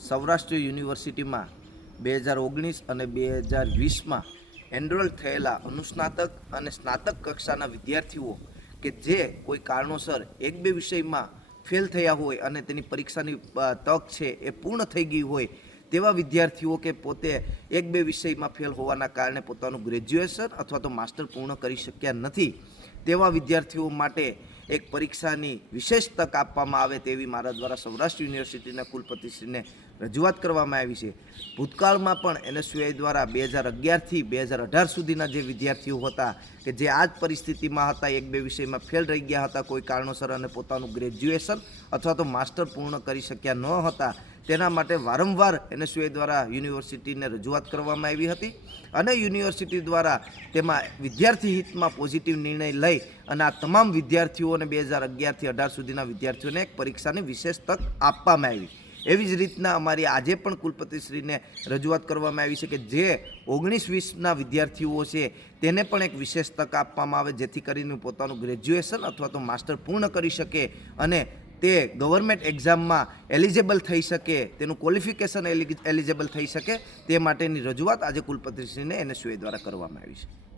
સૌરાષ્ટ્ર યુનિવર્સિટીમાં બે હજાર ઓગણીસ અને બે હજાર વીસમાં એનરોલ થયેલા અનુસ્નાતક અને સ્નાતક કક્ષાના વિદ્યાર્થીઓ કે જે કોઈ કારણોસર એક બે વિષયમાં ફેલ થયા હોય અને તેની પરીક્ષાની તક છે એ પૂર્ણ થઈ ગઈ હોય તેવા વિદ્યાર્થીઓ કે પોતે એક બે વિષયમાં ફેલ હોવાના કારણે પોતાનું ગ્રેજ્યુએશન અથવા તો માસ્ટર પૂર્ણ કરી શક્યા નથી તેવા વિદ્યાર્થીઓ માટે એક પરીક્ષાની વિશેષ તક આપવામાં આવે તેવી મારા દ્વારા સૌરાષ્ટ્ર યુનિવર્સિટીના કુલપતિશ્રીને રજૂઆત કરવામાં આવી છે. ભૂતકાળમાં પણ એનએસયુઆઈ દ્વારા બે હજાર અગિયારથી બે હજાર અઢાર સુધીના જે વિદ્યાર્થીઓ હતા કે જે આ જ પરિસ્થિતિમાં હતા, એક બે વિષયમાં ફેલ રહી ગયા હતા, કોઈ કારણોસર અને પોતાનું ગ્રેજ્યુએશન અથવા તો માસ્ટર પૂર્ણ કરી શક્યા ન હતા તેના માટે વારંવાર એનએસયુઆઈ દ્વારા યુનિવર્સિટીને રજૂઆત કરવામાં આવી હતી અને યુનિવર્સિટી દ્વારા તેમાં વિદ્યાર્થી હિતમાં પોઝિટિવ નિર્ણય લઈ અને આ તમામ વિદ્યાર્થીઓને બે હજાર અગિયારથી અઢાર સુધીના વિદ્યાર્થીઓને એક પરીક્ષાની વિશેષ તક આપવામાં આવી. એવી જ રીતના અમારી આજે પણ કુલપતિશ્રીને રજૂઆત કરવામાં આવી છે કે જે ઓગણીસ વીસના વિદ્યાર્થીઓ છે તેને પણ એક વિશેષ તક આપવામાં આવે, જેથી કરીને પોતાનું ગ્રેજ્યુએશન અથવા તો માસ્ટર પૂર્ણ કરી શકે અને તે ગવર્મેન્ટ એક્ઝામમાં એલિજેબલ થઈ શકે, તેનું ક્વોલિફિકેશન એલિજેબલ થઈ શકે, તે માટેની રજૂઆત આજે કુલપતિશ્રીને એનએસયુએ દ્વારા કરવામાં આવી છે.